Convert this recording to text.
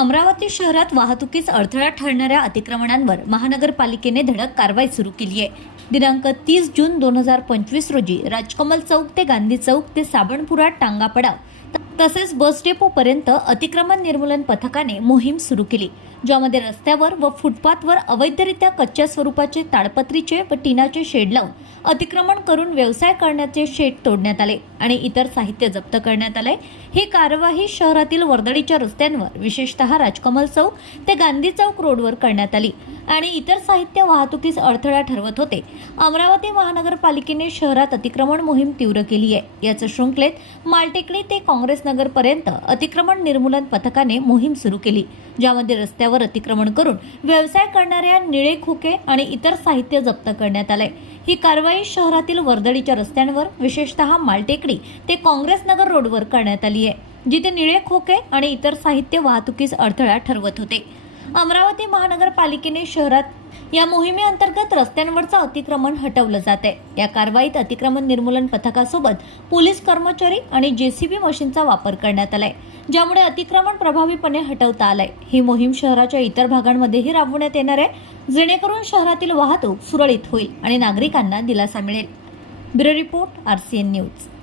अमरावती शहरात वाहतुकीस अडथळा ठरणाऱ्या अतिक्रमणांवर महानगरपालिकेने धडक कारवाई सुरू केली आहे. दिनांक तीस जून दोन हजार पंचवीस रोजी राजकमल चौक ते गांधी चौक ते साबणपुरा टांगापडाव तसेच बस डेपोपर्यंत अतिक्रमण निर्मूलन पथकाने मोहीम सुरू केली ज्यामध्ये रस्त्यावर व फुटपाथवर अवैधरित्या कच्च्या स्वरूपाचे ताडपत्रीचे व टिनाचे शेड लावून अतिक्रमण करून व्यवसाय करण्याचे शेड तोडण्यात आले आणि इतर साहित्य जप्त करण्यात आले. ही कार्यवाही शहरातील वर्दळीच्या रस्त्यांवर विशेषतः राजकमल चौक ते गांधी चौक रोडवर करण्यात आली आणि इतर साहित्य वाहतुकीस अडथळा ठरवत होते. अमरावती महानगरपालिकेने शहरात अतिक्रमण मोहीम तीव्र केली आहे याच शृंखलेत मालटेकडी ते काँग्रेस नगरपर्यंत अतिक्रमण निर्मूलन पथकाने मोहीम सुरू केली ज्यामध्ये रस्त्यावर अतिक्रमण करून व्यवसाय करणाऱ्या निळे खोके आणि इतर साहित्य जप्त करण्यात आले ही कारवाई शहरातील वर्दळीच्या रस्त्यांवर विशेषतः मालटेकडी ते काँग्रेसनगर रोडवर करण्यात आली आहे जिथे निळे खोके आणि इतर साहित्य वाहतुकीस अडथळा ठरवत होते. अमरावती महानगरपालिकेने शहरात या मोहिमेअंतर्गत रस्त्यांवरचं अतिक्रमण हटवलं जात आहे या कारवाईत अतिक्रमण निर्मूलन पथकासोबत पोलीस कर्मचारी आणि जेसीबी मशीनचा वापर करण्यात आलाय ज्यामुळे अतिक्रमण प्रभावीपणे हटवता आलंय. ही मोहीम शहराच्या इतर भागांमध्येही राबवण्यात येणार आहे जेणेकरून शहरातील वाहतूक सुरळीत होईल आणि नागरिकांना दिलासा मिळेल. Bureau report R C N news.